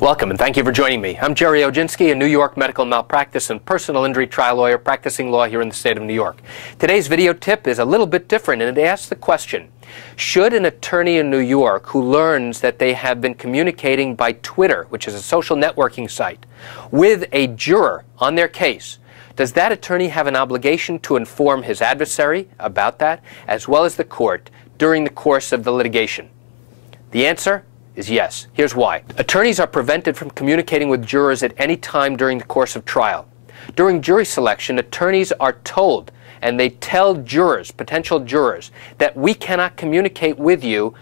Welcome and thank you for joining me. I'm Gerry Oginski, a New York medical malpractice and personal injury trial lawyer practicing law here in the state of New York. Today's video tip is a little bit different, and it asks the question, should an attorney in New York who learns that they have been communicating by Twitter, which is a social networking site, with a juror on their case, does that attorney have an obligation to inform his adversary about that, as well as the court, during the course of the litigation? The answer is yes. Here's why. Attorneys are prevented from communicating with jurors at any time during the course of trial. During jury selection, attorneys are told, and they tell jurors, potential jurors, that we cannot communicate with you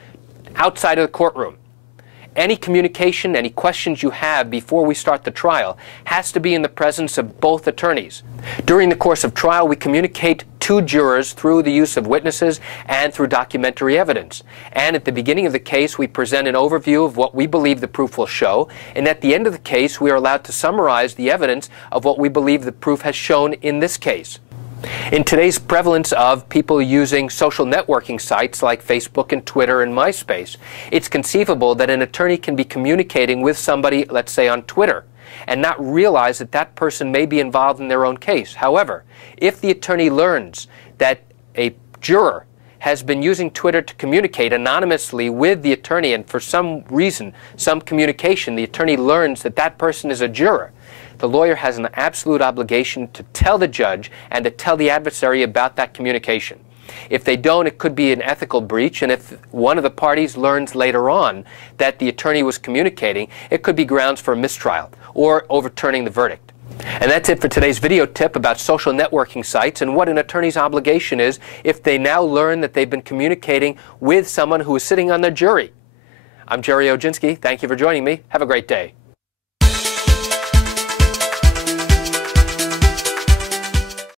outside of the courtroom. Any communication, any questions you have before we start the trial has to be in the presence of both attorneys. During the course of trial, we communicate to jurors through the use of witnesses and through documentary evidence. And at the beginning of the case, we present an overview of what we believe the proof will show. And at the end of the case, we are allowed to summarize the evidence of what we believe the proof has shown in this case. In today's prevalence of people using social networking sites like Facebook and Twitter and MySpace, it's conceivable that an attorney can be communicating with somebody, let's say on Twitter, and not realize that that person may be involved in their own case. However, if the attorney learns that a juror has been using Twitter to communicate anonymously with the attorney, and for some reason, some communication, the attorney learns that that person is a juror, the lawyer has an absolute obligation to tell the judge and to tell the adversary about that communication. If they don't, it could be an ethical breach, and if one of the parties learns later on that the attorney was communicating, it could be grounds for a mistrial or overturning the verdict. And that's it for today's video tip about social networking sites and what an attorney's obligation is if they now learn that they've been communicating with someone who is sitting on the jury. I'm Gerry Oginski. Thank you for joining me. Have a great day.